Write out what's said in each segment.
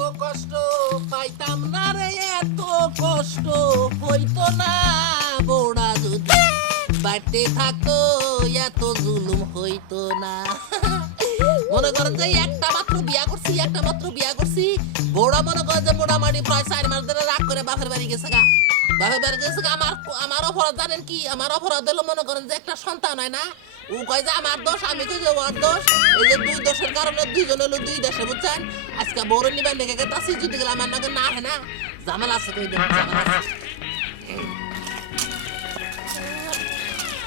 এত কষ্ট পাইতাম না রে, এত কষ্ট হইতো না বড়া যদি বাড়তে থাকতো, এত জুলুম হইতো না। মনে করেন যে একটা মাত্র বিয়া করছি, বড়া মনে করেন যে মোটামুটি প্রায় 4 মাস ধরে রাগ করে বাপের বাড়ি গেছে গা। আমার অপরাধ জানেন কি? আমার অপরাধ হলো মনে করেন যে একটা সন্তান হয় না, ও কয় যে আমার দোষ, আমি কই যে ওর দোষ। এই যে 2 দোষের কারণে 2 জন হলো 2 দেশে, বুঝছেন? আজকে বড় নিবেন দেখে গেতাছি, যদি গেলে আমার নাকি না হয় না, ঝামেলা আছে কই দেন, ঝামেলা আছে।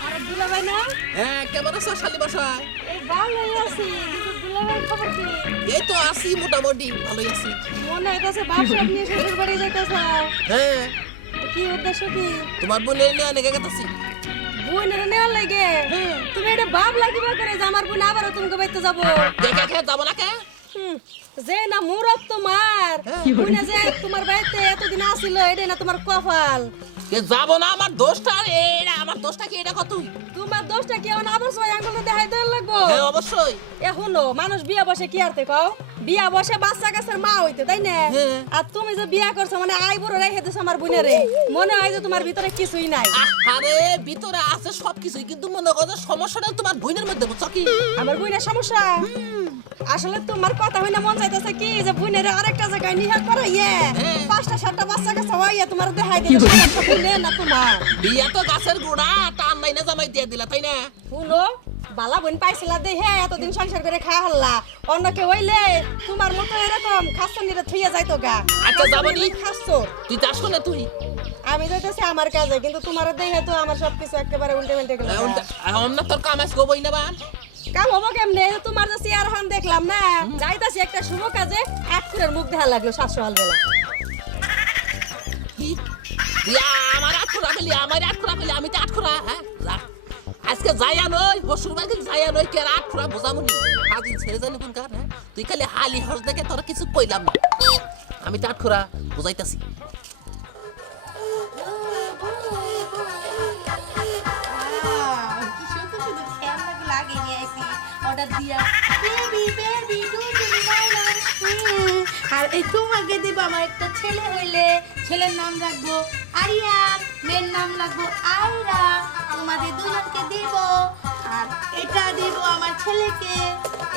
আরে দুলাভাই না? হ্যাঁ, কেমন আছো শালি বসায়? এই ভালোই আছি, কিন্তু দুলাভাইয়ের খবর কি? এই তো আছি, মোটামুটি ভালোই আছি। মনে হইতাছে বাপসাপ নিয়ে শ্বশুর বাড়ি যাইতাছ। হ্যাঁ, কি উদ্দেশ্য কি? তোমার বোনের নিয়ে অনেকে গেতাছি। বোনের নেওয়ার লাগে? তুমি এটা ভাব লাগিবা করে যে আমার বোন আবারও তোমাকে বাইতে যাবো। দেখে খেয়ে যাবো না কে? যে না মুরত তোমার বোনে যে তোমার বাড়িতে এতদিন আসিল, এটা না তোমার কপাল। যাবো না, আমার দোষটা আর এটা, আমার দোষটা কি এটা কত? তোমার দোষটা কি এখন আবার সবাই আঙ্গুল দেখাই দেওয়ার লাগবো? হ্যাঁ অবশ্যই। এখনো মানুষ বিয়া বসে কি আরতে কও? বিয়া বসে বাচ্চা কাছের মা হইতে, তাই না? আর তুমি যে বিয়া করছো মানে আই বড় রেখে দিছো আমার বোনেরে, মনে হয় যে তোমার ভিতরে কিছুই নাই। আরে ভিতরে আছে সবকিছুই, কিন্তু মনে করো সমস্যাটা তোমার বোনের মধ্যে, বুঝছো কি? আমার বোনের সমস্যা? আসলে তোমার কথা হইনা মন চাইতেছে কি যে বোনের আরেকটা জায়গায় নিহা করে ইয়ে 5টা 7টা বাচ্চা কাছে হইয়া তোমার দেখাই দিল বোনে না তোমার। বিয়া তো গাছের গোড়া, টান নাই না জামাই দিয়ে দিলা, তাই না? শুনো, বালা বোন পাইছিলা দেখে এতদিন সংসার করে খাওয়া হল্লা, অন্য কেউ হইলে তোমার মতো এরকম খাসনিরে থুইয়া যাইতো গা। আচ্ছা যাবনি, খাসছো তুই যাস না তুই? আমি যাইতেছি আমার কাজে, কিন্তু তোমার দেখে তো আমার সবকিছু একেবারে উল্টে পাল্টে গেল। অন্য তোর কাম আজ কবই না বান। কাম হবো কেমনে? তোমার যে চেয়ার হান দেখলাম না, যাইতাছি একটা শুভ কাজে, আটকুরের মুখ দেখা লাগলো 7 সকাল বেলা। কি আমার আটখুরা পেলি, আমি তো আটখুরা। হ্যাঁ যা, আজকে যাইয়া নই হসুর বাড়ি যাইয়া নই, কে আটখুরা বোঝামুনি হাজির ছেড়ে জানি কোন কার। হ্যাঁ তুই খালি হালি হস দেখে তোর কিছু কইলাম না, আমি তো আটখুরা বুঝাইতাছি। আর এই তোমাকে দেব আমার একটা ছেলে হইলে ছেলের নাম রাখবো আরিয়ান, মেয়ের নাম রাখবো আয়রা। তোমাদের দুজনকে দিব, আর এটা দিব আমার ছেলেকে,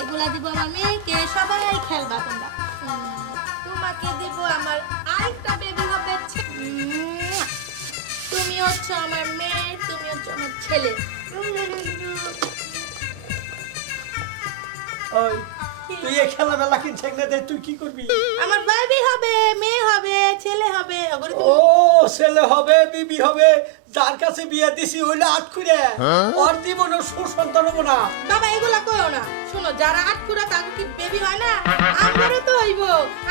এগুলা দিব আমার মেয়েকে, সবাই খেলবা তোমরা। তোমাকে দিব আমার আরেকটা বেবি হবে, তুমি হচ্ছে আমার মেয়ে, তুমি হচ্ছে আমার ছেলে। ওই তুই এই খেলামেলা কিনছে না দে, তুই কি করবি? আমার বেবি হবে, মেয়ে হবে, ছেলে হবে। ও ছেলে হবে, বিবি হবে, যার কাছে বিয়ে দিছি হইলো আটকুরে, ওর জীবনে সুসন্তান হবো না। বাবা এগুলা কইও না, শোনো যারা আটকুরা তাকে কি বেবি হয় না? আমারও তো হইব।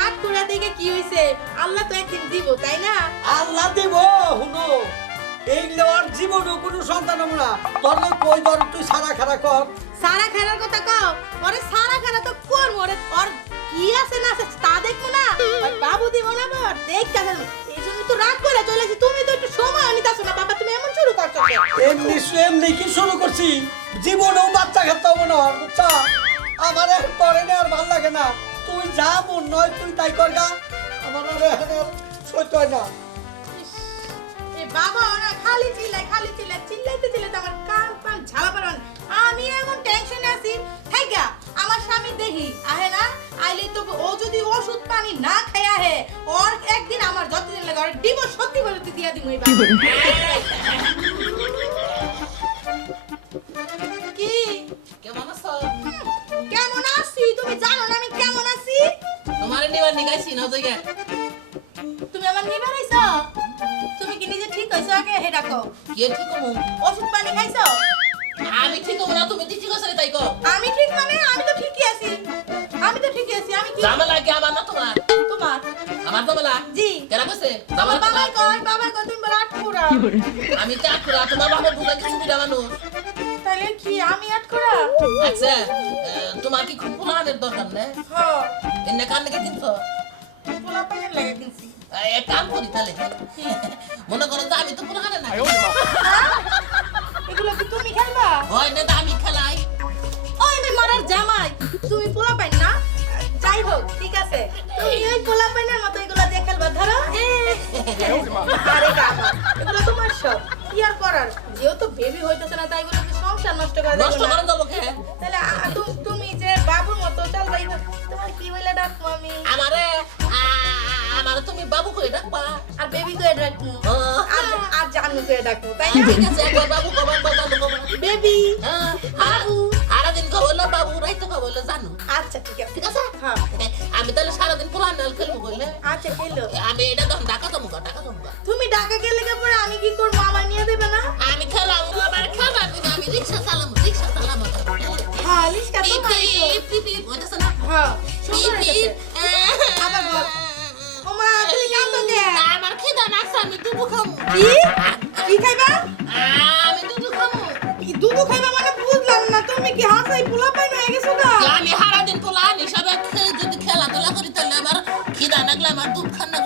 আটকুরা দেখে কি হইছে? আল্লাহ তো একদিন দিব, তাই না? আল্লাহ দেব, হুনো এইগুলো ওর জীবনে কোনো সন্তান হবো না। তোর কই ধর তুই সারা খারা কর। সারা খারার কথা কও, ওরে সারা খারা তো কোন ওরে ওর কি আছে না আছে তা দেখবো না? ওর বাবু দিব না বর দেখ কাছে। এই জন্য তো রাগ করে চলেছি, তুমি তো একটু সময় নিতাছো না বাবা, তুমি এমন শুরু করছো কেন? এমনি কি শুরু করছি? জীবনেও বাচ্চা খেতে হবো না, বুঝছা? আমার তোরে আর ভাল লাগে না। তুই যা মন নয় তুই তাই কর গা, আমার সহ্য হয় না। এ বাবা ওরা খালি চিল্লাইতে আমার কান পান ঝালা পারন। আমি এমন টেনশনে আছি, থাইগা আমার স্বামী দেখি আহে না, আইলে তো ও যদি ওষুধ পানি না খায় আহে, ওর একদিন আমার যতদিন লাগে ওর ডিভোর্স সত্যি বলে দিয়া দিমু। এই বাবা কি কেমন আছো? কেমন আছি? তুমি জানো না আমি কেমন আছি? তোমার নিবার নিগাইছি না জায়গা। তুমি আমার নিবে রইছো? তুমি কি নিজে ঠিক হইছো আগে হেডা কও? কে ঠিক হবো? ওষুধ পানি খাইছো? আমি ঠিক হবো না, তুমি ঠিক আছে তাই কো। আমি ঠিক মানে আমি তো ঠিকই আছি, আমি কি ঝামেলা কি আমার না তোমার? তোমার? আমার ঝামেলা জি কেন বসে? আমার বাবাই কয় তুমি বড় আটকুরা। আমি তো আটখুরা, তোমার বাবা বুঝা কিছু দিলা মানুষ। তাহলে কি আমি আটকুরা? আচ্ছা তোমার কি খুব পুরানের দরকার না? হ্যাঁ এনে কান নাকি কিনছো? পোলা পাইনের লাগে কিনছি। এক কাম করি তাহলে, মনে করো যে আমি তো পুরানের না, এগুলো কি তুমি খেলবা? হয় না আমি খেলাই। ওই আমি মরার জামাই, তুমি পোলা পাইন না? যাই হোক ঠিক আছে। আছে তুমি ওই পোলা পাইনের মতো এগুলো দিয়ে খেলবা ধরো আরে গামা এগুলো তোমার সব কি আর করার যেহেতু বেবি হইতেছে না তাই বলে সংসার নষ্ট করে নষ্ট দেবো করে না দেবো কে? তাহলে তুমি যে বাবুর মতো চলবাই তোমার কি বলে ডাকবো আমি আমারে আমারে তুমি বাবু করে ডাকবা। আর বেবি করে ডাকবো আর জানু করে ডাকবো তাই না ঠিক আছে, একবার বাবু কবা, একবার জানু কবা। বেবি হ্যাঁ, বাবু সারাদিন কবলে বাবু, রাইতে কবলে জানু। আচ্ছা ঠিক আছে ঠিক আছে? হ্যাঁ আমি তাহলে সারাদিন পুরান নাল খেলবো বললে। আচ্ছা খেলো আমি এটা তখন ডাকা তোমাকে, ডাকা তোমাকে। তুমি ঢাকা গেলে পরে আমি কি করবো আমার নিয়ে দেবে না আমি খেলাম, আমার খাবার দিন, আমি রিক্সা চালাম, রিক্সা চালাম। হ্যাঁ লিস্কা তো পিপ, পিপ, পিপ, হইতেছে না? হ্যাঁ পিপ, সুন্দর পিপ। হয়েছে আবার বল ওমা তুমি কাঁদো কে আমার খিদা লাগছে, আমি দুধু খাবো। কি কি খাইবা আমি দুধু খাবো। কি দুধু খাইবা মানে বুঝলাম না তুমি কি হাসাই পোলা পাই হয়ে গেছো না আমি সারাদিন পোলা আনি, সবাই যদি খেলাধুলা করি তাহলে আমার খিদা লাগলে আমার দুধ খান না